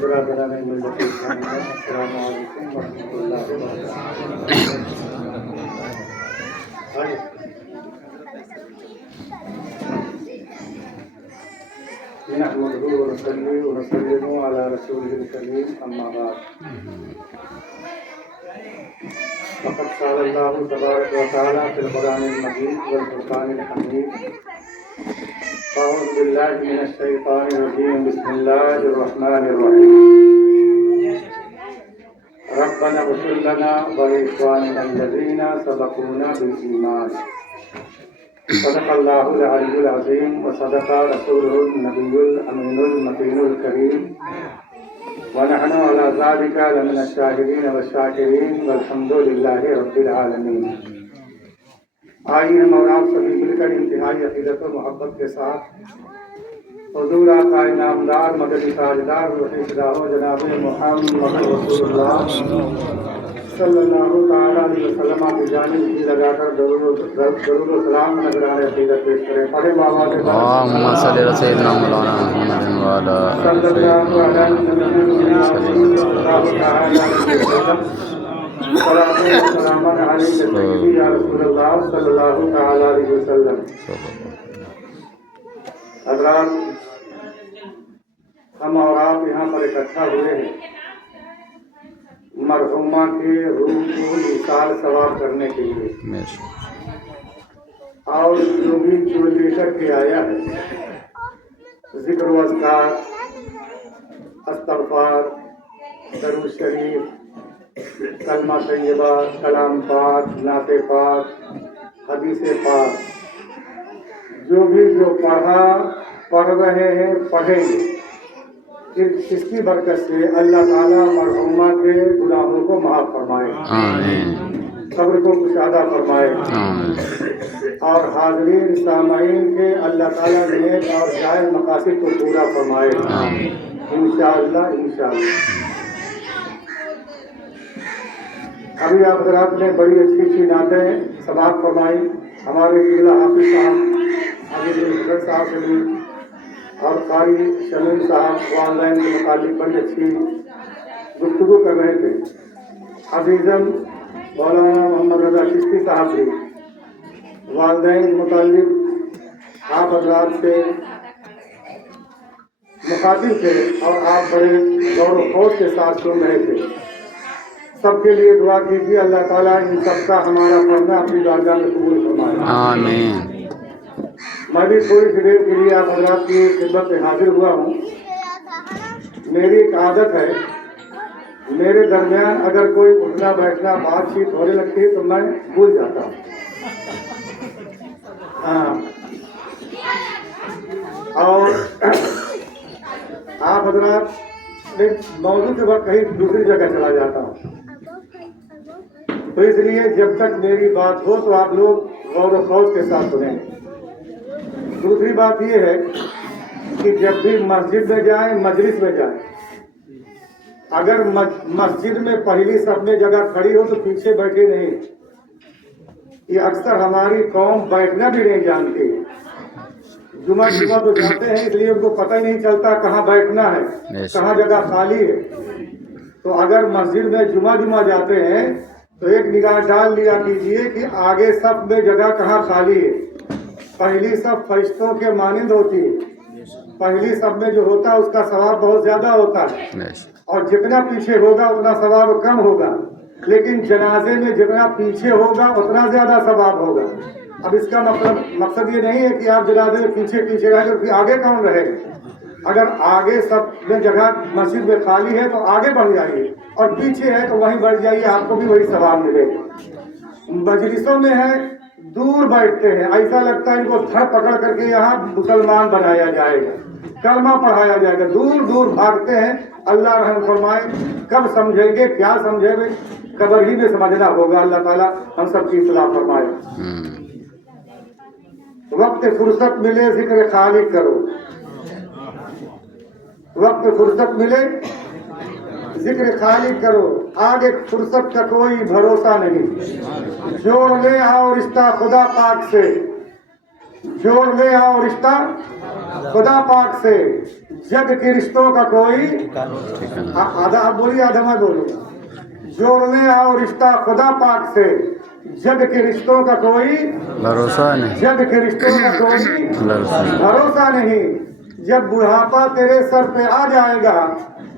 برادران ملت اسلامیہ، السلام علیکم ورحمۃ اللہ وبرکاتہ۔ نحمده ونصلي ونسلم على رسوله الكريم، اما بعد، فقد قال الله تبارك وتعالى في القرآن المجيد والفرقان الحميد: أعوذ بالله من الشيطان الرجيم، بسم الله الرحمن الرحيم، ربنا اغفر لنا ولإخواننا الذين سبقونا بالإيمان، صدق الله العلي العظيم وصدق رسوله النبي الأمين المتين الكريم، ونحن على ذلك لمن الشاهدين والشاكرين، والحمد لله رب العالمين۔ آئیے ہم اور آپ سبھی مل کر انتہائی عقیدت و محبت کے ساتھ حضور آقا نامدار مدنی تاجدار روح فداء جناب محمد رسول اللہ صلی اللہ تعالیٰ علیہ وسلم کی جانب جی لگا کر درود و سلام نذران عقیدت پیش کریں۔ پڑھے بابا کے اللهم صل على سيدنا مولانا محمد وعلى صلی اللہ علیہ وسلم، صلاۃ و سلام علیک سیدی یا رسول اللہ صلی اللہ تعالیٰ علیہ وسلم۔ حضرات، ہم اور آپ یہاں پر اکٹھا ہوئے ہیں مرحومہ کے روح کو ایصال ثواب کرنے کے لیے، اور جو بھی جو لے کر کے آیا ہے ذکر و اذکار، استغفار، درود شریف، کلمہ طیبہ، کلام پاک، نعت پاک، حدیث پاک، جو بھی جو پڑھا، پڑھ رہے ہیں، پڑھیں گے، اس کی برکت سے اللہ تعالیٰ مرحومہ کے گناہوں کو معاف فرمائے، آمین، قبر کو کشادہ فرمائے، آمین، اور حاضرین سامعین کے اللہ تعالیٰ نیک اور جائز مقاصد کو پورا فرمائے، آمین۔ انشاءاللہ انشاءاللہ۔ ابھی آپ حضرات نے بڑی اچھی اچھی نعتیں سماعت فرمائی، ہمارے قبلہ حافظ صاحب علی بن صاحب سے بھی، اور قاری شمیم صاحب والدین کے متعلق بڑی اچھی گفتگو کر رہے تھے۔ عزیزم مولانا محمد رضا چشتی صاحب بھی والدین کے متعلق آپ حضرات سے مخاطب تھے، اور آپ بڑے غور و خوض کے ساتھ سن رہے تھے۔ سب کے لیے دعا کیجیے، اللہ تعالیٰ ان سب کا ہمارا پڑھنا اپنی بارگاہ میں قبول فرمائے، آمین۔ میں بھی تھوڑی سی دیر کے لیے آپ حضرات کی خدمت میں حاضر ہوا ہوں۔ میری ایک عادت ہے، میرے درمیان اگر کوئی اٹھنا بیٹھنا بات چیت ہونے لگتی ہے تو میں بھول جاتا ہوں۔ ہاں، اور آپ حضرات ایک موضوع کے وقت کہیں دوسری جگہ چلا جاتا ہوں، تو اس لیے جب تک میری بات ہو تو آپ لوگ غور و خوض کے ساتھ سنیں۔ دوسری بات یہ ہے کہ جب بھی مسجد میں جائیں، مجلس میں جائیں، اگر مسجد میں پہلی صف میں جگہ کھڑی ہو تو پیچھے بیٹھے نہیں۔ یہ اکثر ہماری قوم بیٹھنا بھی نہیں جانتی، جمعہ تو جاتے ہیں اس لیے ان کو پتہ ہی نہیں چلتا کہاں بیٹھنا ہے، کہاں جگہ خالی ہے۔ تو اگر مسجد میں جمعہ جاتے ہیں تو ایک نگاہ ڈال لیا کیجیے کہ آگے صف میں جگہ کہاں خالی ہے۔ پہلی صف فرشتوں کے مانند ہوتی ہے، پہلی صف میں جو ہوتا ہے اس کا ثواب بہت زیادہ ہوتا ہے، اور جتنا پیچھے ہوگا اتنا ثواب کم ہوگا، لیکن جنازے میں جتنا پیچھے ہوگا اتنا زیادہ ثواب ہوگا۔ اب اس کا مقصد یہ نہیں ہے کہ آپ جنازے میں پیچھے رہ کر آگے کون رہے گا۔ اگر آگے سب میں جگہ مسجد میں خالی ہے تو آگے بڑھ جائیے، اور پیچھے ہے تو وہیں بڑھ جائیے، آپ کو بھی وہی ثواب ملے گا۔ مجلسوں میں ہے دور بیٹھتے ہیں، ایسا لگتا ہے ان کو دھر پکڑ کر کے یہاں مسلمان بنایا جائے گا، کلمہ پڑھایا جائے گا، دور دور بھاگتے ہیں۔ اللہ رحم فرمائے، کب سمجھیں گے، کیا سمجھیں گے، قبر ہی میں سمجھنا ہوگا۔ اللہ تعالیٰ ہم سب کی اصلاح فرمائے۔ وقت فرصت ملے ذکر خالق کرو، وقت فرصت ملے ذکر خالق کرو، آگے فرصت کا کوئی بھروسہ نہیں۔ جوڑ لے آؤ رشتہ خدا پاک سے، جوڑ لے آؤ رشتہ خدا پاک سے، जग के रिश्तों का कोई आधा आप बोलिए, आधा मैं बोलूंगा। जोड़ने आओ रिश्ता खुदा पाक से, जग के रिश्तों का कोई भरोसा नहीं, जग के रिश्तों का कोई भरोसा नहीं। भरोसा नहीं। जब बुढ़ापा तेरे सर पे आ जाएगा,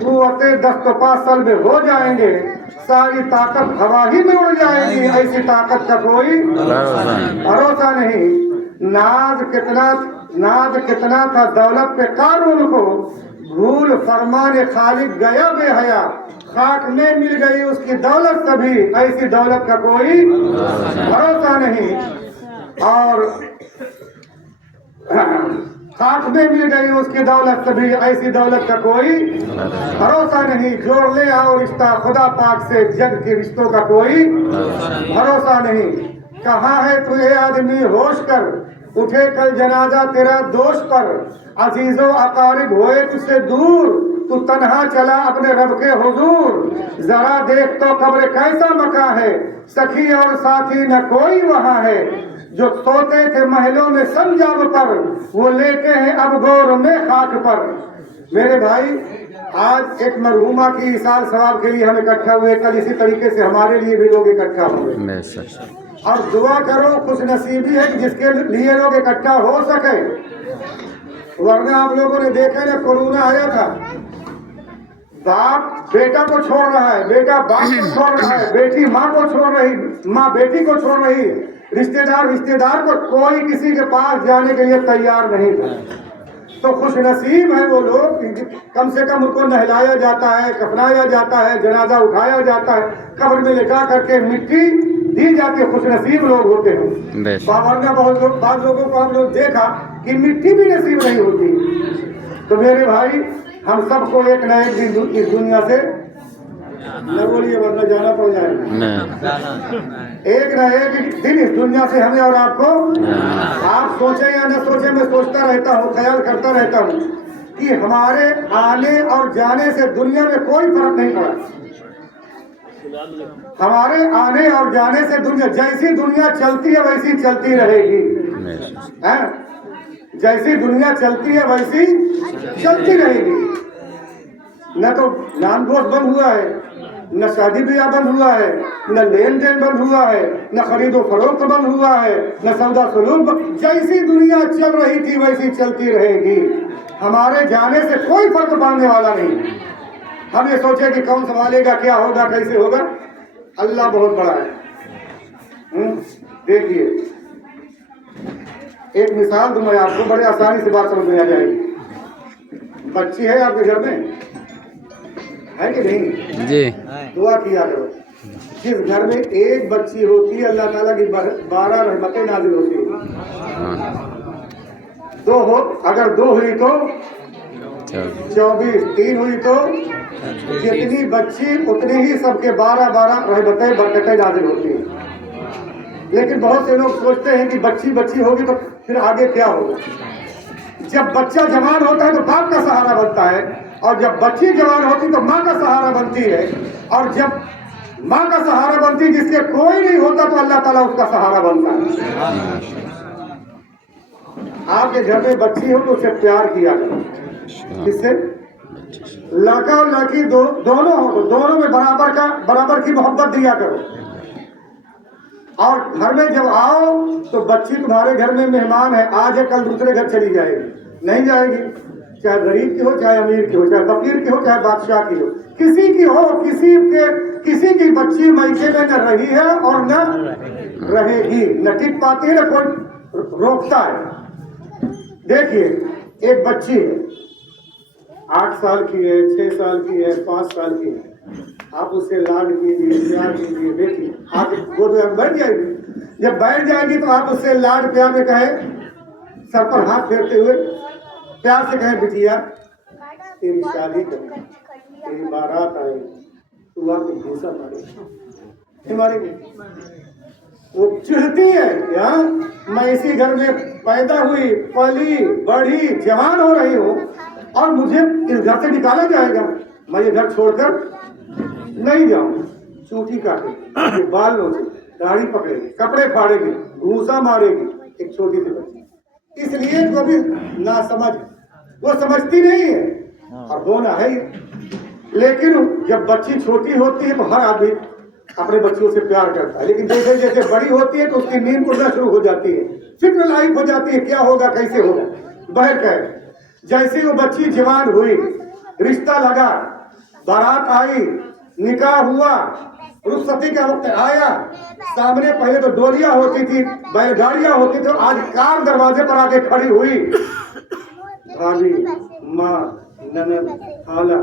कुव्वते दस्त पासल में हो जाएंगे, सारी ताकत हवा ही में उड़ जाएगी, ऐसी ताकत का कोई भरोसा नहीं। भरोसा नहीं। नाज कितना था दौलत पे कारून को, भूल फरमाने खालिक गया बेहया, खाक में मिल गई उसकी दौलत सभी, ऐसी दौलत का कोई भरोसा नहीं। और खाक में मिल गई उसकी दौलत सभी, ऐसी दौलत का कोई भरोसा नहीं। जोड़ ले आओ रिश्ता खुदा पाक से, जग के रिश्तों का कोई भरोसा नहीं। कहाँ है तू ये आदमी होश कर, उठे कल जनाजा तेरा दोष पर, अजीजो अकारिब होए तुझसे दूर, तू तन्हा चला अपने रब के हुजूर। जरा देख तो कब्र कैसा मका है, सखी और साथी न कोई वहाँ है, जो सोते थे महलों में संजाब पर, वो लेटे हैं अब गौर में खाक पर। मेरे भाई, आज एक मरहुमा की इसाल सवाब के लिए हम इकट्ठा हुए, कल इसी तरीके से हमारे लिए भी लोग इकट्ठा हुए। और दुआ करो, खुश नसीबी है कि जिसके लिए लोग इकट्ठा हो सके, वरना आप लोगों ने देखा ना, कोरोना आया था, बाप बेटा को छोड़ रहा है, बेटा बाप को छोड़ रहा है, बेटी माँ को छोड़ रही, माँ बेटी को छोड़ रही, रिश्तेदार को, कोई किसी के पास जाने के लिए तैयार नहीं था। तो खुश नसीब है वो लोग, कम से कम उनको नहलाया जाता है, कफनाया जाता है, जनाजा उठाया जाता है, कब्र में लेटा करके मिट्टी दी जाती है। खुश नसीब लोग होते हैं। वरना बाद लोगों को हम लोग देखा कि मिट्टी भी नसीब नहीं होती। तो मेरे भाई, हम सबको एक न एक दिन इस दुनिया से, न बोलिए वरना जाना पड़ जाएगा, एक न एक दिन इस दुनिया से हमें और आपको, आप सोचे या न सोचे, मैं सोचता रहता हूँ, ख्याल करता रहता हूँ कि हमारे आने और जाने से दुनिया में कोई फर्क नहीं पड़ा। हमारे आने और जाने से दुनिया, जैसी दुनिया चलती है वैसी चलती रहेगी, है? जैसी दुनिया चलती है वैसी चलती रहेगी। न तो नाम दोष बंद हुआ है, न शादी ब्याह बंद हुआ है, न लेन देन बंद हुआ है, न खरीदो फरोख्त बंद हुआ है, न सौदा सलूक। जैसी दुनिया चल रही थी वैसी चलती रहेगी। हमारे जाने से कोई फर्क पड़ने वाला नहीं। हम ये सोचे कि कौन संभालेगा, क्या होगा, कैसे होगा। अल्लाह बहुत बड़ा है। देखिए, एक मिसाल दूं मैं आपको, बड़े आसानी से बात समझ में आ जाएगी। बच्ची है आपके घर में, है कि नहीं जी? दुआ किया करो। जिस घर में एक बच्ची होती है, अल्लाह ताला की 12 रहमतें नाजिल होती है। दो हो, अगर 2 हुई तो 24, 3 हुई तो जितनी बच्ची उतनी ही सबके 12 रहमतें बरकतें नाजिल होती है। लेकिन बहुत से लोग सोचते हैं कि बच्ची होगी तो फिर आगे क्या होगा। जब बच्चा जवान होता है तो बाप का सहारा बनता है, और जब बच्ची जवान होती तो माँ का सहारा बनती है, और जब माँ का सहारा बनती जिसके कोई नहीं होता तो अल्लाह ताला उसका सहारा बनता है। आपके घर में बच्ची हो तो उससे प्यार किया करो। किससे? लड़का और लड़की दोनों हो तो दोनों में बराबर की मोहब्बत दिया करो। और घर में जब आओ तो बच्ची तुम्हारे घर में मेहमान है, आज है कल दूसरे घर चली जाएगी, नहीं जाएगी। चाहे गरीब की हो, चाहे अमीर की हो, चाहे फकीर की हो, चाहे बादशाह की हो, किसी की हो, किसी की बच्ची मायके में न रही है और न रहेगी, न टिक पाती है, न कोई रोकता है। देखिए, एक बच्ची है, 8 साल की है, 6 साल की है, 5 साल की है, आप उससे लाड कीजिए, प्यार कीजिए। देखिए, आप गोद में बैठ जाएगी। जब बैठ जाएगी तो आप उससे लाड प्यार में कहे, सर पर हाथ फेरते हुए प्यार से कहे, बिटिया तेरी शादी करेंगे, तेरी बारात आएगी, तू आके घूसा मारेगी। वो चिढ़ती है, यार मैं इसी घर में पैदा हुई, पली, बढ़ी, जवान हो रही हूँ और मुझे इस घर से निकाला जाएगा। मैं ये घर छोड़कर नहीं जाऊँ। चूटी काटेगी, बाल नोचेगी, दाढ़ी पकड़ेगी, कपड़े फाड़ेगी, घूसा मारेगी, एक छोटी सी बच्ची। इसलिए तो अभी ना समझ, वो समझती नहीं है और होना है ही। लेकिन जब बच्ची छोटी होती है तो हर आदमी अपने बच्चों से प्यार करता है, लेकिन जैसे जैसे बड़ी होती है तो उसकी नींद उड़ना शुरू हो जाती है, फिक्र लाइफ हो जाती है, क्या होगा कैसे होगा, बहर कहे। जैसे वो बच्ची जवान हुई, रिश्ता लगा, बारात आई, निकाह हुआ, रुखसती का वक्त आया, सामने पहले तो डोलियां होती थी, बैलगाड़ियां होती थी, आज कार दरवाजे पर आके खड़ी हुई। भाभी, माँ, ननद, खाला,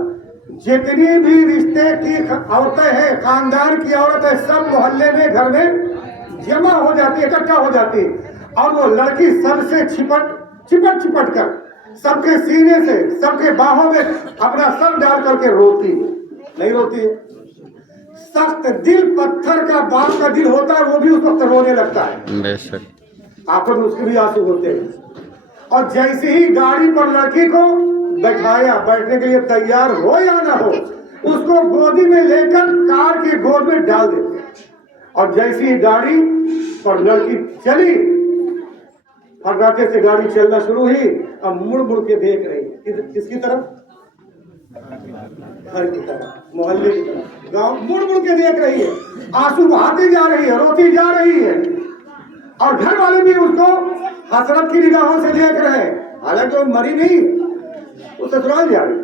जितनी भी रिश्ते की औरतें हैं, खानदान की औरतें, सब मोहल्ले में घर में जमा हो जाती है, इकट्ठा हो जाती है, और वो लड़की सबसे चिपट कर सबके सीने से, सबके बाहों में अपना सर डाल करके रोती है, नहीं रोती है। सख्त दिल, पत्थर का बाप का दिल होता है, वो भी उस वक्त रोने लगता है, बेशक। आंखों में उसके भी आंसू होते हैं। और जैसे ही गाड़ी पर लड़की को बैठाया, बैठने के लिए तैयार हो या ना हो, उसको गोदी में लेकर कार के गोद में डाल देते हैं। और जैसी ही गाड़ी पर लड़की चली, फर्राटे से गाड़ी चलना शुरू हुई, अब मुड़ मुड़ के देख रही है, किसकी तरफ? घर की तरफ, मोहल्ले की तरफ, गांव, मुड़ मुड़ के देख रही है, आंसू बहाती जा रही है, रोती जा रही है। और घर वाले भी उसको हसरत की निगाहों से देख रहे हैं, हालांकि वो मरी नहीं, वो ससुराल जा रही।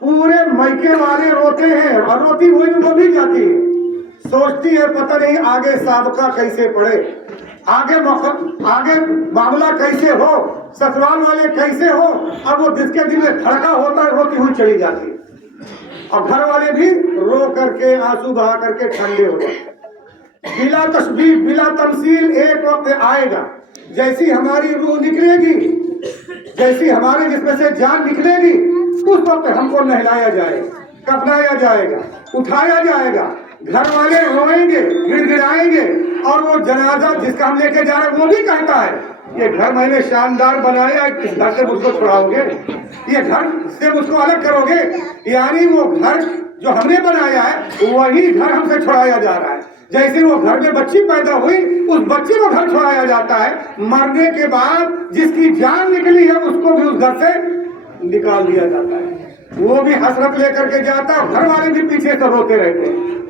पूरे मायके वाले रोते हैं, और रोती हुई वो भी जाती है, सोचती है पता नहीं आगे साबका कैसे पड़े, आगे मामला कैसे हो, ससुराल वाले कैसे हो। अब वो जिसके दिल में धड़का होता है, रोती हुई चली जाती है, और घर वाले भी रो करके, आंसू बहा करके ठंडे हो जाते। बिला तशबीह, बिला तमसील एक वक्त आएगा, जैसी हमारी रूह निकलेगी, जैसी हमारे जिसमें से जान निकलेगी, उस वक्त हमको नहलाया जाएगा, कफनाया जाएगा, उठाया जाएगा, घर वाले रोएंगे, गिड़गिड़ाएंगे, और वो जनाजा जिसका हम लेके जा रहे हैं वो भी कहता है, ये घर मैंने शानदार बनाया, इस घर से मुझको छुड़ाओगे, ये घर से मुझको अलग करोगे। यानी वो घर जो हमने बनाया है वही घर हमसे छुड़ाया जा रहा है। जैसे वो घर में बच्ची पैदा हुई, उस बच्ची को घर छुड़ाया जाता है। मरने के बाद जिसकी जान निकली है उसको भी उस घर से निकाल दिया जाता है। वो भी हसरत लेकर के जाता है, घर वाले भी पीछे से रोते रहते हैं,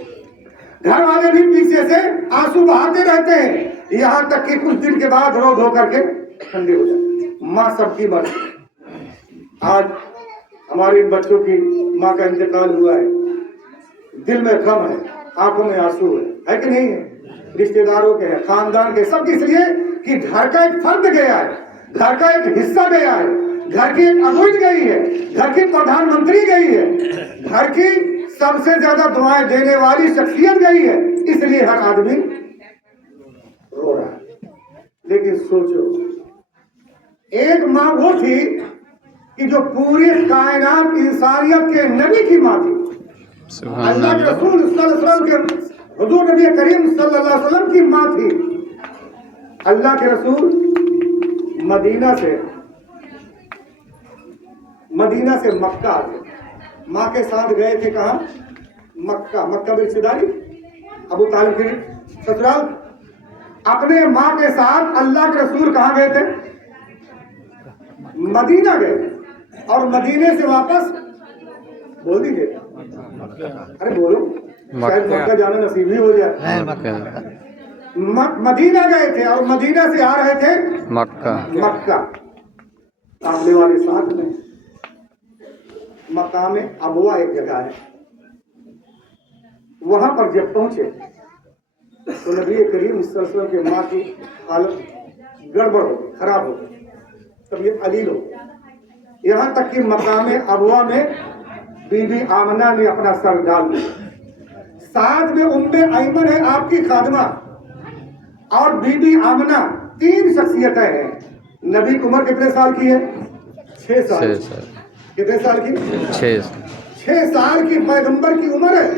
घर वाले भी पीछे से आंसू बहाते रहते हैं, यहाँ तक कि कुछ दिन के बाद रो धो करके ठंडी हो जाती। माँ सबकी मर्जी। आज हमारे इन बच्चों की माँ का इंतकाल हुआ है, दिल में गम है, आंखों में आंसू है कि नहीं है? रिश्तेदारों के हैं, खानदान के, सब इसलिए कि घर का एक फर्द गया है, घर का एक हिस्सा गया है, घर की एक अबुझ गई है, घर की प्रधानमंत्री गई है, घर की सबसे ज्यादा दुआएं देने वाली शख्सियत गई है, इसलिए हर आदमी रो रहा है। लेकिन सोचो, एक माँ वो थी कि जो पूरी कायनात इंसानियत के नबी की माँ थी, अल्लाह के रसूल सल्लल्लाहु अलैहि वसल्लम के हुजूर नबी करीम सल्लल्लाहु अलैहि वसल्लम की माँ थी। अल्लाह के रसूल मदीना से मक्का आए, माँ के साथ गए थे, कहा? मक्का में रिश्तेदारी, अबू तालिब की ससुराल। अपने माँ के साथ अल्लाह के रसूल कहाँ गए थे? मदीना गए, और मदीने से वापस, बोल दीजिए, अरे बोलो, शायद मक्का जाना नसीब ही हो जाए। मदीना गए थे, और मदीना से आ रहे थे मक्का। काफले वाले साथ में, मक्का में अबवा एक जगह है, वहां पर जब पहुंचे तो नबी करीम सल्लल्लाहु अलैहि वसल्लम के माँ की हालत गड़बड़ हो गई, खराब हो गई, तबीयत अलील हो गई। यहाँ तक कि मक्का में अबवा में बीबी आमना ने अपना सर डाल दिया। साथ में उम्मे ऐमन है आपकी खादमा, और बीबी आमना, 3 शख्सियतें हैं। नबी की उम्र कितने साल की है? 6 साल। कितने साल की? 6 साल की पैगंबर की उम्र है,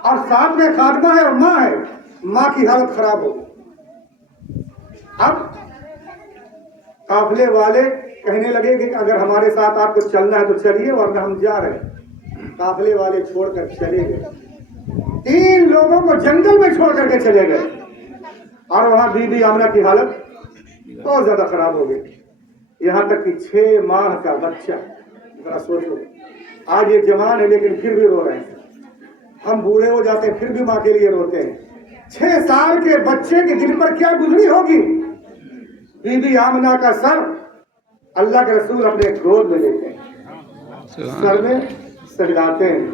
और साथ में खादमा है और माँ है। माँ की हालत खराब हो गई। अब काफले वाले कहने लगे कि अगर हमारे साथ आपको चलना है तो चलिए, वरना हम जा रहे हैं। काफले वाले छोड़कर चले गए, 3 लोगों को जंगल में छोड़ करके चले गए, और वहां बीबी आमना की हालत बहुत ज्यादा खराब हो गई। यहाँ तक कि 6 माह का बच्चा ذرا سوچو، آج یہ جوان ہے لیکن پھر بھی رو رہے ہیں. ہم بوڑھے ہو جاتے ہیں پھر بھی ماں کے لیے روتے ہیں. 6 سال کے بچے کے دل پر کیا گزری ہوگی. بی بی آمنہ کا سر اللہ کے رسول اپنے گود میں لیتے ہیں، سر میں سجداتے ہیں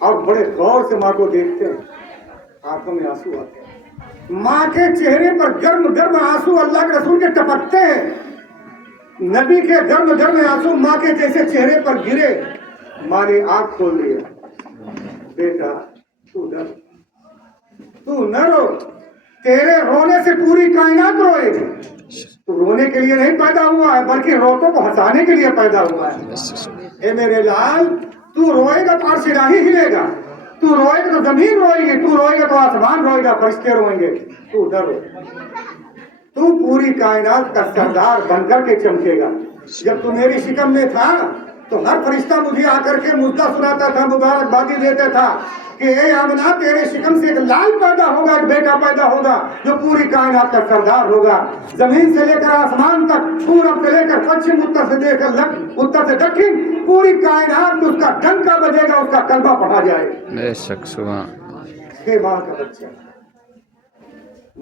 اور بڑے غور سے ماں کو دیکھتے ہیں. آنکھوں میں آنسو آتے ہیں. ماں کے چہرے پر گرم گرم آنسو اللہ کے رسول کے ٹپکتے ہیں. نبی کے گرم گرم آنسو ماں کے جیسے چہرے پر گرے. ماں نے آنکھ کھول دی. بیٹا تو نہ رو، تیرے رونے سے پوری کائنات روئے گی. تو رونے کے لیے نہیں پیدا ہوا ہے بلکہ روتوں کو ہنسانے کے لیے پیدا ہوا ہے. اے میرے لال، تو روئے گا تو عرش الہی ہلے گا، تو روئے گا تو زمین روئے گی، تو روئے گا تو آسمان روئے گا، فرشتے روئیں گے. تو نہ رو، تو پوری کائنات کا سردار بن کر کے چمکے گا. جب تو میری شکم میں تھا تو ہر فرشتہ مجھے آ کر کے مدعا سناتا تھا، مبارکبادی دیتا تھا کہ اے آمنہ، تیرے شکم سے ایک لال پیدا ہوگا، ایک بیٹا پیدا ہوگا جو پوری کائنات کا سردار ہوگا. زمین سے لے کر آسمان تک، پورب سے لے کر پچھم، اتر سے دکن، پوری کائنات میں اس کا ڈنکا بجے گا، اس کا کلمہ پڑھا جائے گا. بے شک سبحان. 6 ماہ کا بچہ.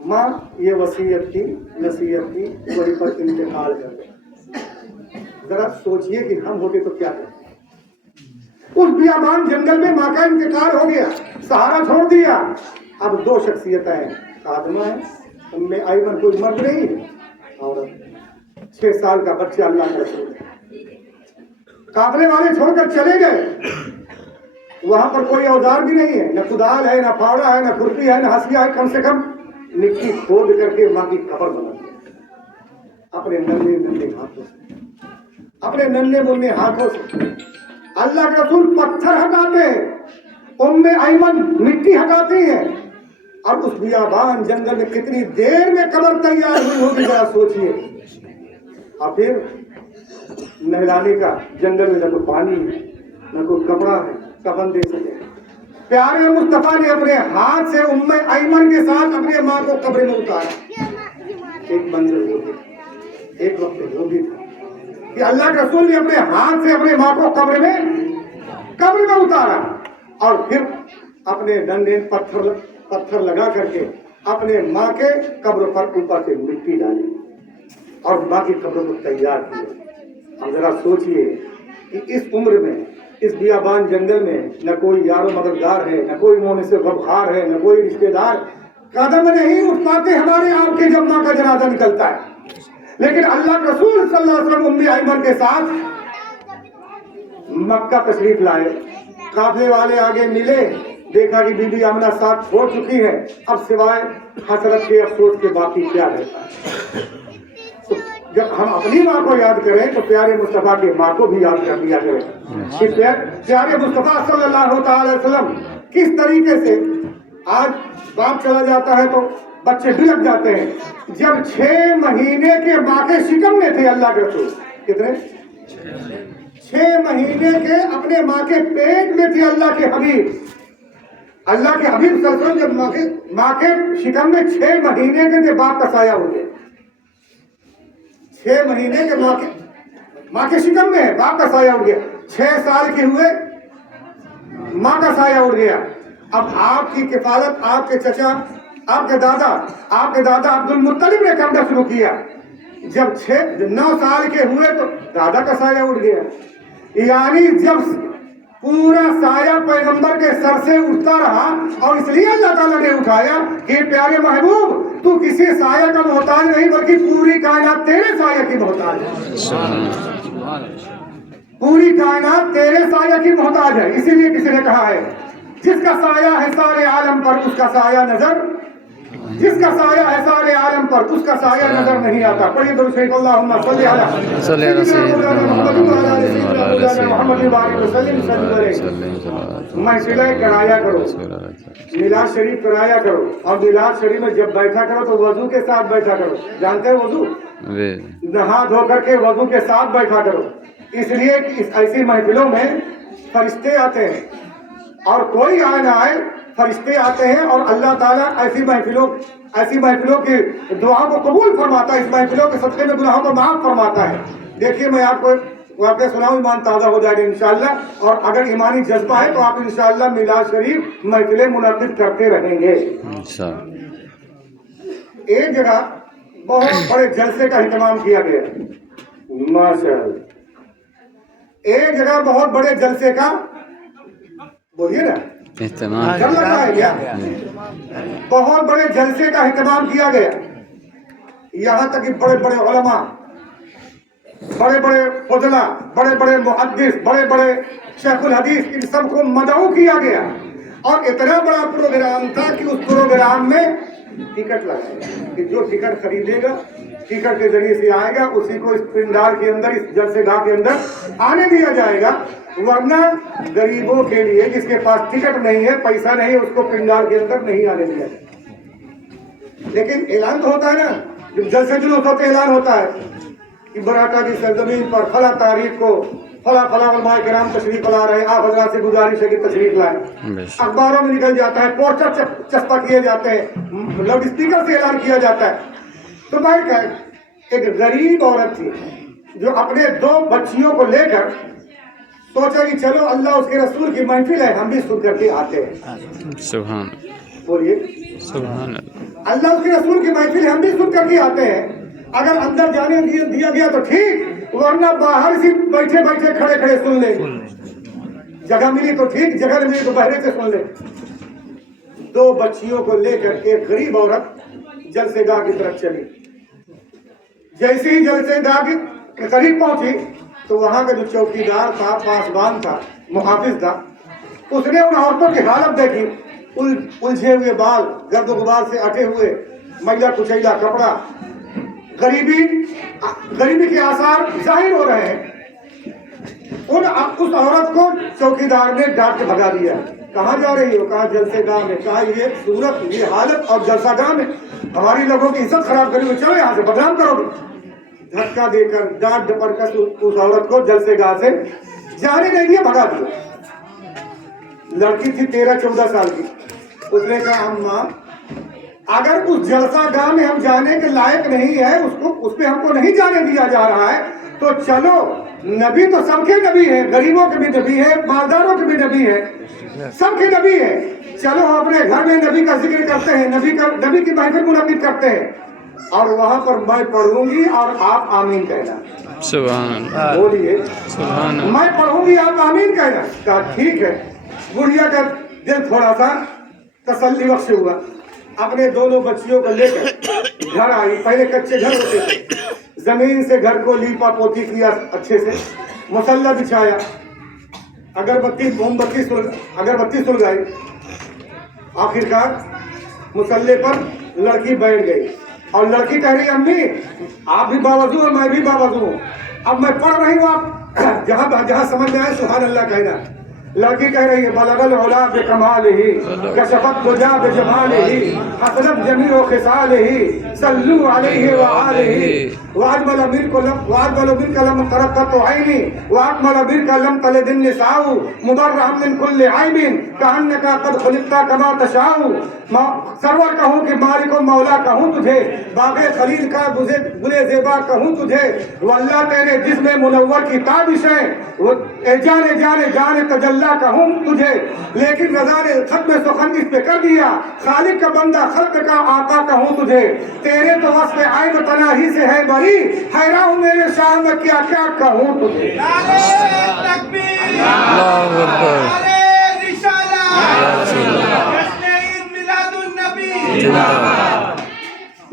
ماں یہ وصیت کی، نصیحت کی، وہی پر انتقال کر گئی. ذرا سوچئے کہ ہم ہوتے تو کیا کرتے. اس بیابان جنگل میں ماں کا انتقال ہو گیا، سہارا چھوڑ دیا. اب 2 شخصیتیں ہیں، خادمہ ہے، ان میں ایمن کوئی مرد نہیں ہے، اور 6 سال کا بچہ اللہ کا رسول ہے. قافلے والے چھوڑ کر چلے گئے. وہاں پر کوئی اوزار بھی نہیں ہے، نہ کدال ہے، نہ پھاوڑا ہے، نہ کھرپی ہے، نہ ہنسیا ہے. کم سے کم مٹی کھود کر کے ماں کی قبر بنا دی اپنے ننھے ننھے ہاتھوں سے، اپنے ننھے منھے ہاتھوں سے. اللہ کے رسول پتھر ہٹاتے ہیں، ام ایمن مٹی ہٹاتی ہیں، اور اس بیابان جنگل میں کتنی دیر میں قبر تیار ہوئی ہوگی ذرا سوچئے. اور پھر نہلانے کا جنگل میں نہ کوئی پانی ہے، نہ کوئی کپڑا ہے کفن دے سکے. پیارے مصطفیٰ نے اپنے ہاتھ سے ام ایمن کے ساتھ اپنے ماں کو قبر میں اتارا. ایک منظر وہ بھی، ایک وقت وہ بھی تھا کہ اللہ کے رسول نے اپنے ہاتھ سے اپنے ماں کو قبر میں اتارا، اور پھر اپنے ڈنڈے پتھر لگا کر کے اپنے ماں کے قبر پر اوپر سے مٹی ڈالی اور ماں کی قبر کو تیار کیا. اب ذرا سوچئے کہ اس عمر میں، اس بیابان جنگل میں نہ کوئی یار و مددگار ہے، نہ کوئی مونس غمخوار ہے، نہ کوئی رشتہ دار. قدم نہیں اٹھ پاتے ہمارے آپ کے جب ماں کا جنازہ نکلتا ہے. لیکن اللہ کے رسول صلی اللہ علیہ وسلم ام ایمن کے ساتھ مکہ تشریف لائے. قافلے والے آگے ملے، دیکھا کہ بی بی آمنہ ساتھ چھوڑ چکی ہے. اب سوائے حسرت کے، افسوس کے باقی کیا رہتا ہے. جب ہم اپنی ماں کو یاد کریں تو پیارے مصطفیٰ کی ماں کو بھی یاد کر لیا کریں کہ پیارے مصطفیٰ صلی اللہ تعالی وسلم کس طریقے سے. آج باپ چلا جاتا ہے تو بچے بلک جاتے ہیں. جب 6 مہینے کے ماں کے شکم میں تھے اللہ کے رسول، کتنے 6 مہینے کے اپنے ماں کے پیٹ میں تھے اللہ کے حبیب صلی اللہ علیہ وسلم. جب ماں کے شکم میں 6 مہینے کے تھے، باپ کا سایہ ہو گیا. 6 مہینے کے ماں کے شکم میں ہے، باپ کا سایہ اڑ گیا. 6 سال کے ہوئے ماں کا سایہ اڑ گیا. اب آپ کی کفالت آپ کے چچا، آپ کے دادا عبد المطلب نے کرنا شروع کیا. جب 9 سال کے ہوئے تو دادا کا سایہ اڑ گیا. یعنی جب پورا سایہ پیغمبر کے سر سے اٹھتا رہا، اور اس لیے اللہ تعالیٰ نے اٹھایا کہ پیارے محبوب تو کسی سایہ کا محتاج نہیں بلکہ پوری کائنات تیرے سایہ کی محتاج ہے. پوری کائنات تیرے سایہ کی محتاج ہے. اسی لیے کسی نے کہا ہے جس کا سایہ ہے سارے عالم پر اس کا سایہ نظر، جس کا سایہ ہے سارے عالم پر اس کا سایہ نظر نہیں آتا. پڑھیے درود شریف اللہم صلی علی سیدنا محمد وسلم. محفلیں کرایا کرو، میلاد شریف کرایا کرو، اور میلاد شریف میں جب بیٹھا کرو تو وضو کے ساتھ بیٹھا کرو. جانتے ہیں وضو؟ نہا دھو کر کے وضو کے ساتھ بیٹھا کرو. اس لیے کہ اس ایسی محفلوں میں فرشتے آتے ہیں، اور کوئی آئے نہ آئے فرشتے آتے ہیں، اور اللہ تعالیٰ ایسی محفلوں کی دعا کو قبول فرماتا ہے. اس محفلوں کے صدقے میں گناہوں کو معاف فرماتا ہے. دیکھیے میں آپ کو वाक़या सुनाऊं, ईमान ताज़ा हो जाएगा इंशाअल्लाह। और अगर ईमानी जज्बा है तो आप इंशाअल्लाह मिलाद शरीफ महफिलें मुनक़िद करते रहेंगे। एक जगह बहुत बड़े जलसे का इंतजाम किया गया, माशाअल्लाह। एक जगह बहुत बड़े जलसे का, बोलिए ना, डर लग रहा है क्या? बहुत बड़े जलसे का इंतजाम किया गया। यहाँ तक कि बड़े बड़े उलमा, बड़े बड़े फुजला, बड़े बड़े मुहद्दिस, बड़े बड़े शेखुल हदीस, इन सबको मदऊ किया गया। और इतना बड़ा प्रोग्राम था कि उस प्रोग्राम में टिकट लगाया कि जो टिकट खरीदेगा, टिकट के जरिए से आएगा, उसी को इस पिंडाल के अंदर, इस जलसेगाह के अंदर आने दिया जाएगा। वरना गरीबों के लिए, जिसके पास टिकट नहीं है, पैसा नहीं है, उसको पिंडाल के अंदर नहीं आने दिया जाएगा। लेकिन ऐलान तो होता है ना, जब जलसे जुलूस होते ऐलान होता है कि बराका की सरजमीन पर फला तारीख को फला फला उलमाए किराम तशरीफ ला रहे हैं, आप हजरात से गुजारिश है कि तशरीफ लाएं। अखबारों में निकल जाता है, पोस्टर चस्पा किए जाते हैं, लाउड स्पीकर से ऐलान किया जाता है। तो भाई क्या, एक गरीब औरत थी जो अपने 2 बच्चियों को लेकर सोचा कि चलो अल्लाह उसके रसूल की महफिल है, हम भी सुन करके आते हैं। सुभान, बोलिए सुभान अल्लाह। अल्लाह उसके रसूल की महफिल है, हम भी सुन करके आते हैं। अगर अंदर जाने दिया गया तो ठीक, वरना बाहर से बैठे बैठे खड़े खड़े सुन ले। जगह मिली तो ठीक, जगह नहीं मिली तो बहरे से सुन ले। 2 बच्चियों को लेकर एक गरीब औरत जलसेगाह की तरफ चली। जैसे ही जलसेगाह के करीब पहुंची तो वहां का जो चौकीदार था, पासबान था, मुहाफिज था, उसने उन औरतों की हालत देखी। उलझे हुए बाल, गर्द गुबार से अटे हुए, मैला कुचैला कपड़ा, गरीबी के आसार जाहिर हो रहे हैं। उस औरत को चौकीदार ने डांट के भगा दिया। कहाँ जा रही हो? कहा जलसेगाह में। कहा ये सूरत, ये हालत और जलसागाह में हमारी लोगों की इज्जत खराब करोगे, चलो यहाँ से, बदनाम करोगे। धक्का देकर, डांट डपट कर उस औरत को जलसेगाह से जाने नहीं दिया, भगा दिया। लड़की थी 13-14 साल की। उसने कहा अम्मा, अगर उस जलसागाह में हम जाने के लायक नहीं है, उस पे हमको नहीं जाने दिया जा रहा है, तो चलो, नबी तो सबके नबी है, गरीबों के भी नबी है, मालदारों के भी नबी है, सबके नबी है। चलो अपने घर में नबी का जिक्र करते हैं, नबी की महफिल मुनक़िद करते हैं, और वहां पर मैं पढ़ूंगी और आप आमीन कहना। सुभान, बोलिए सुभान। मैं पढ़ूंगी, आप आमीन कहना। कहा ठीक है। बुढ़िया का दिल थोड़ा सा तसल्ली बख्श हुआ। अपने दोनों बच्चियों को लेकर घर आई। पहले कच्चे घर होते थे, जमीन से घर को लीपा पोती किया, अच्छे से मुसल्ला बिछाया, अगरबत्ती अगरबत्ती सुलगाई। आखिरकार मुसल्ले पर लड़की बैठ गई और लड़की कह रही अम्मी आप भी बावजू और मैं भी बावजू हूँ, अब मैं पढ़ रही हूँ, आप जहाँ समझ में आए सुभान अल्लाह कहना। लड़की कह रही है बलगल औला बेकमालिही कशफत दुजा बेजमालिही हसनत जमीउ खिसालिही सल्लू अलैहि व आलिही वाजमल मिन कलम तरक़त ऐनी वाकमल मिन कलम तलदिन निसाउ मुबर्रहम मिन कुल्ली ऐबिन कअन्नका क़द खुलिक़ता कमा तशाउ। सरवर कहूँ कि मालिक मौला कहूँ तुझे, बाग़े खलील का गुले ज़ेबा कहूँ तुझे, वल्लाह तेरे जिस्म मुनव्वर की ताबिशें वो जाने तजल्ला कहूँ तुझे, लेकिन रज़ा ने खत्म सुखन इस पे कर दिया, खालिक का बंदा खल्क का आका कहूँ तुझे, तेरे तो वस्फ़ ऐब तनाही से है बरी, हैरान हूँ मेरे शाह में क्या क्या कहूँ तुझे।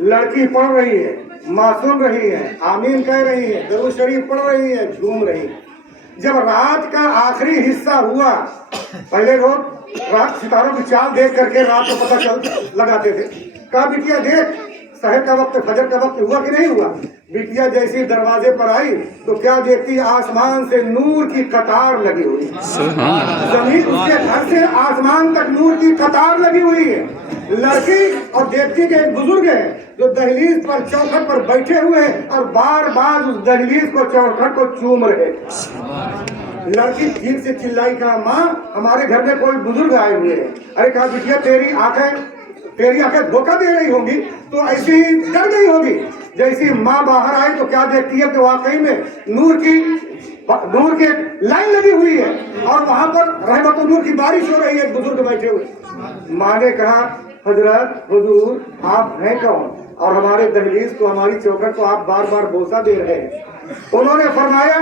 लड़की पढ़ रही है, माँ सुन रही है, आमीन कह रही है, दरूद शरीफ पढ़ रही है, झूम रही है। जब रात का आखिरी हिस्सा हुआ, पहले लोग रात सितारों की चाल देख करके रात को पता लगाते थे। कहा बिटिया देख सहर का वक्त, फजर का वक्त हुआ कि नहीं हुआ। बिटिया जैसी दरवाजे पर आई तो क्या देखती, आसमान से नूर की कतार लगी हुई, जमीन उसके घर से आसमान तक नूर की कतार लगी हुई है। लड़की और देखती कि एक बुजुर्ग है जो दहलीज पर, चौखट पर बैठे हुए हैं और बार बार उस दहलीज को, चौखट को चूम रहे। लड़की ठीक से चिल्लाई, कहा माँ हमारे घर में कोई बुजुर्ग आए हुए हैं। अरे कहा बिटिया तेरी आंखें धोखा दे रही होंगी, तो ऐसी ही डर गई होगी। जैसी माँ बाहर आई तो क्या देखती है कि वाकई में नूर की नूर की एक लाइन लगी हुई है और वहां पर रहमत नूर की बारिश हो रही है। एक बुजुर्ग बैठे हुए। माँ ने कहा, हजरत हुजूर आप हैं कौन और हमारे दहलीज को, हमारी चौखट को आप बार बार बोसा दे रहे हैं? उन्होंने फरमाया,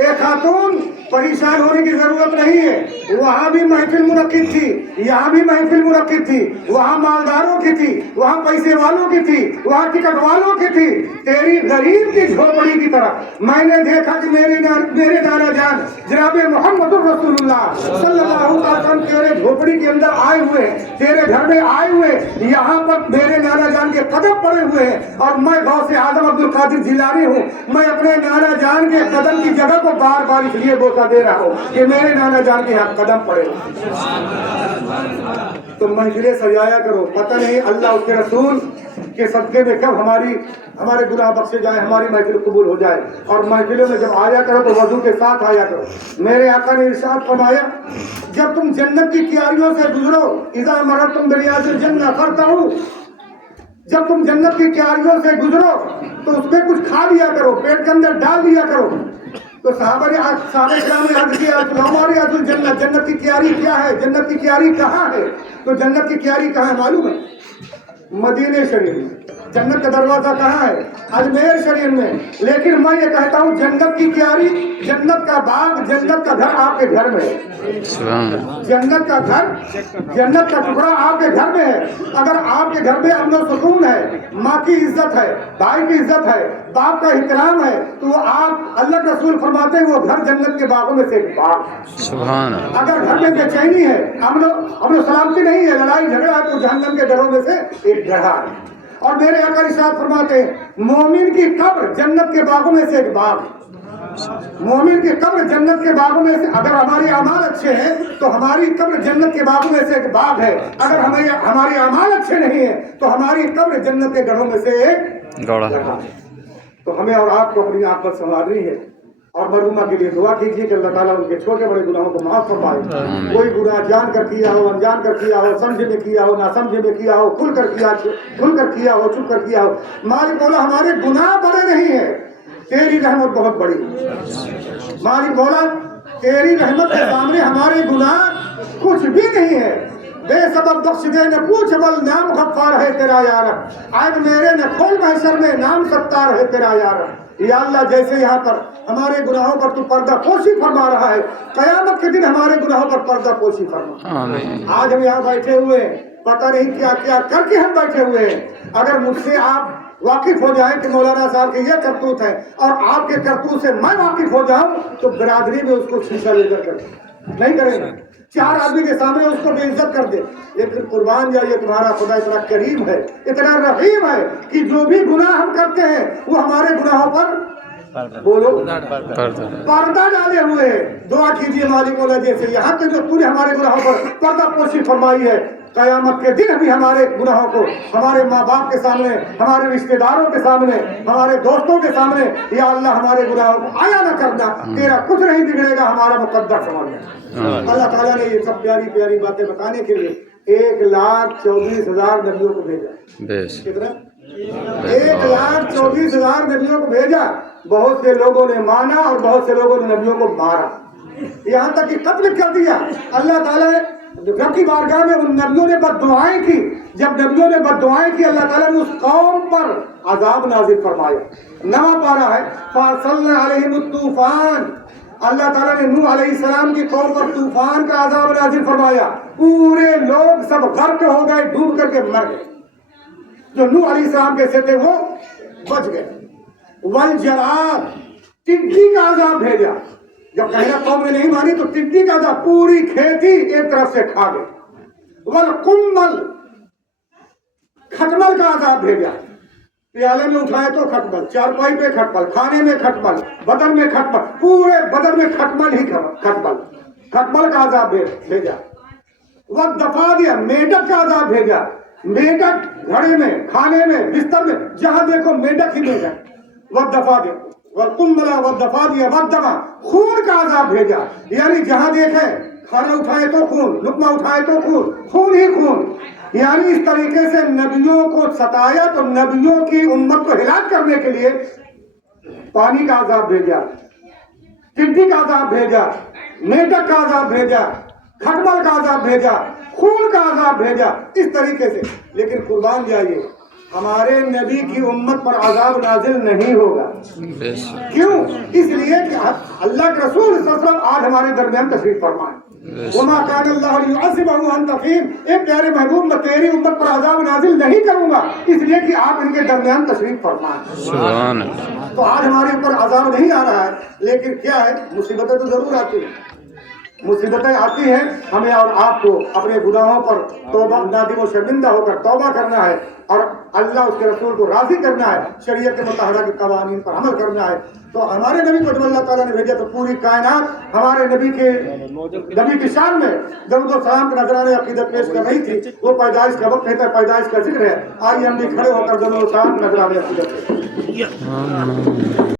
ए खातून परेशान होने की जरूरत नहीं है, वहां भी महफिल मुनक्किद थी, यहाँ भी महफिल मुनक्किद थी, वहां मालदारों की थी, वहां पैसे वालों की थी, वहां टिकट वालों की थी। तेरी गरीब की झोपड़ी की तरह मैंने देखा कि मेरे नाना जान जनाब मोहम्मद रसूलुल्लाह सल्लल्लाहु अलैहि वसल्लम तेरे झोपड़ी के अंदर आए हुए, तेरे घर में आए हुए, यहाँ पर मेरे नाना जान के कदम पड़े हुए हैं। और मैं गौसे आजम अब्दुल कादिर जिलानी हूँ, मैं अपने नाना जान के कदम की जगह को बार बार इसलिए बोसा दे रहा हूँ कि मेरे नाना जान के यहाँ कदम पड़े। तो महफिलें सजाया करो, पता नहीं अल्लाह उसके रसूल के सदके में कब हमारे गुनाह बख्शे जाए, हमारी महफिल कबूल हो जाए। और महफिलों में जब आया करो तो वजू के साथ आया करो। मेरे आका ने इरशाद फरमाया, जब तुम जन्नत की क्यारियों से गुजरो, इज़ा मरतुम बिरियाजिल जन्नह फरताऊ, जब तुम जन्नत की क्यारियों से गुजरो तो उसमें कुछ खा लिया करो, पेट के अंदर डाल दिया करो। तो साहबा ने अर्ज किया, जन्नत की क्यारी क्या है, जन्नत की क्यारी कहाँ है? तो जन्नत की क्यारी कहाँ है मालूम है? मदीने शरीफ में। जन्नत का दरवाजा कहाँ है? अजमेर शरीफ में। लेकिन मैं ये कहता हूँ जन्नत की क्यारी, जन्नत का बाग, जन्नत का घर आपके घर में है। जन्नत का घर, जन्नत का टुकड़ा आपके घर में है। अगर आपके घर में अमन सुकून है, माँ की इज्जत है, भाई की इज्जत है, बाप का एहतराम है, तो आप, अल्लाह के रसूल फरमाते हैं, वो घर जन्नत के बागों में से एक बाग है। अगर घर में बेचैनी है, अमन सलामती नहीं है, लड़ाई झगड़ा है, तो जहन्नम के घरों में से एक गढ़ा है। और मेरे आका इरशाद फरमाते हैं, मोमिन की कब्र जन्नत के बागों में से एक बाग। मोमिन की कब्र जन्नत के बागों में से, अगर हमारे अमाल अच्छे हैं तो हमारी कब्र जन्नत के बागों में से एक बाग है। अगर हमारे अमाल अच्छे नहीं है तो हमारी कब्र जन्नत के घरों में से एक गढ़ा है। तो हमें और आपको अपनी आंख संभालनी है और मरहुमा के लिए दुआ कीजिए कि अल्लाह ताला उनके छोटे बड़े गुनाहों को माफ फरमाए। कोई गुनाह जान कर किया हो, अनजान कर किया हो, समझे में किया हो, ना समझे में किया हो, खुल कर किया हो, चुप कर किया हो, मालिक मौला हमारे गुनाह बड़े नहीं है, तेरी रहमत बहुत बड़ी है। मालिक मौला तेरी रहमत के सामने हमारे गुनाह कुछ भी नहीं है। बेसबब बख्श दे न पूछ बल, नाम गफ्फार है तेरा यार, आज मेरे न खोल महशर में, नाम सत्तार है तेरा यार। या अल्लाह, जैसे यहाँ पर हमारे गुनाहों पर तू पर्दा पोशी फरमा रहा है, कयामत के दिन हमारे गुनाहों पर पर्दा पोशी फरमा। आज हम यहाँ बैठे हुए हैं, पता नहीं क्या क्या करके हम बैठे हुए हैं। अगर मुझसे आप वाकिफ हो जाए कि मौलाना साहब के ये करतूत है और आपके करतूत से मैं वाकिफ हो जाऊं, तो बिरादरी में उसको शीशा लेकर कर नहीं करेंगे, चार आदमी के सामने उसको बेइज्जत कर दे। लेकिन कुर्बान जाइए, तुम्हारा खुदा इतना करीम है, इतना रहीम है कि जो भी गुनाह हम करते हैं वो हमारे गुनाहों पर बोलो पर्दा डाले हुए है। दुआ कीजिए मालिक मौला, जैसे यहाँ तक जो तूने हमारे गुनाहों पर पर्दा पोशी फरमाई है, कयामत के दिन भी हमारे गुनाहों को हमारे माँ बाप के सामने, हमारे रिश्तेदारों के सामने, हमारे दोस्तों के सामने, या अल्लाह हमारे गुनाहों को आया न करना। तेरा कुछ नहीं बिगड़ेगा, हमारा मुकद्दर समझना। अल्लाह ताला ने ये सब प्यारी प्यारी बातें बताने के लिए 1,24,000 नबियों को भेजा। कितना? 1,24,000 नबियों को भेजा। बहुत से लोगों ने माना और बहुत से लोगों ने नबियों को मारा, यहाँ तक कि कत्ल कर दिया। अल्लाह ताला ने रब की बारगाह में उन नबियों ने बद्दुआएं की। जब नबियों ने बद्दुआएं की, अल्लाह ताला ने उस कौम पर अजाब नाजिल फरमाया। नवा पारा है, फअरसलना अलैहिम तूफान, अल्लाह ताला ने नूह अलैहिस्सलाम की कौम पर तूफान का अजाब नाजिल फरमाया। पूरे लोग सब गर्क हो गए, डूब करके मर गए। जो नूह अलैहिस्सलाम के से थे वो बच गए। वल जराद, टिड्डी का अजाब भेजा। जब कहना कौम ने नहीं मानी तो टिड्डी का अजाब, पूरी खेती एक तरफ से खा गए। वल कुम्मल, खटमल का अजाब भेजा। प्याले में उठाए तो खटमल, चारपाई पे खटमल, खाने में खटमल, बदन में खटमल, पूरे बदन में खटमल ही खटमल का अजाब भेजा। वक्त दफा दिया, मेढक का अजाब भेजा। मेढक घड़े में, खाने में, बिस्तर में, जहां देखो मेढक ही मेढक। वक्त दफा दिया, वक्त दफा दिया, वक्त दफा, खून का अजाब भेजा। यानी जहां देखे खाना उठाए तो खून, लुकमा उठाए तो खून, खून ही खून। यानी इस तरीके से नबियों को सताया। तो नबियों की उम्मत को हिलाक करने के लिए पानी का अजाब भेजा, टिड्डी का अजाब भेजा, मेढक का अजाब भेजा, खटमल का अजाब भेजा, खून का अजाब भेजा, इस तरीके से। लेकिन कुर्बान जाइए, हमारे नबी की उम्मत पर अजाब नाजिल नहीं होगा। क्यों? इसलिए कि अल्लाह के रसूल सल्लल्लाहु अलैहि वसल्लम आज हमारे दरमियान तशरीफ फरमाए। वमा कान अल्लाहु लियुअज़्ज़िबहुम व अंत फीहिम, ए प्यारे महबूब, मैं तेरी उम्मत पर अजाब नाजिल नहीं करूंगा इसलिए कि आप इनके दरमियान तशरीफ फरमाए। सुभान अल्लाह। तो आज हमारे ऊपर अजाब नहीं आ रहा है, लेकिन क्या है, मुसीबतें तो जरूर आती हैं। मुसीबतें आती हैं, हमें और आपको अपने गुनाहों पर तौबा, नादिम और शर्मिंदा होकर तौबा करना है और अल्लाह उसके रसूल को राजी करना है, शरीयत के मुताहरा के कवानीन पर अमल करना है। तो हमारे नबी को जब अल्लाह ताला ने भेजा तो पूरी कायनात हमारे नबी की शान में दरूद और सलाम के नजराने अकीदत पेश कर रही थी। वो पैदाइश का वक्त है, पैदाइश का जिक्र है। आइए हम भी खड़े होकर दरूद और सलाम के नजराने अकीदत पेश